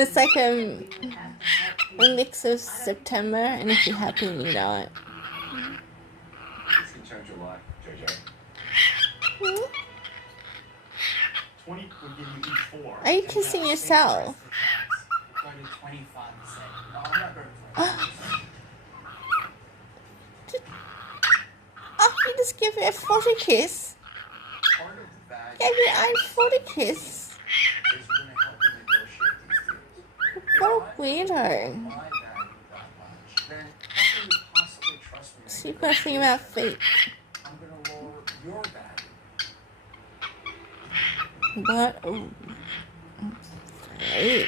It's like a mix of September and If You're Happy and You Know It. This can change your life, JJ. 20 would give you each 4. Are you kissing yourself? Go to 25 instead. No, I'm not going to 25. Oh, you just give it a 40 kiss. Part of the bag Gave your own 40 kiss. is going to help you negotiate these deals. What a weirdo. My value that much, then how can you possibly trust me? So you've got to think about feet. I'm going to lower your value. But, oh. Great.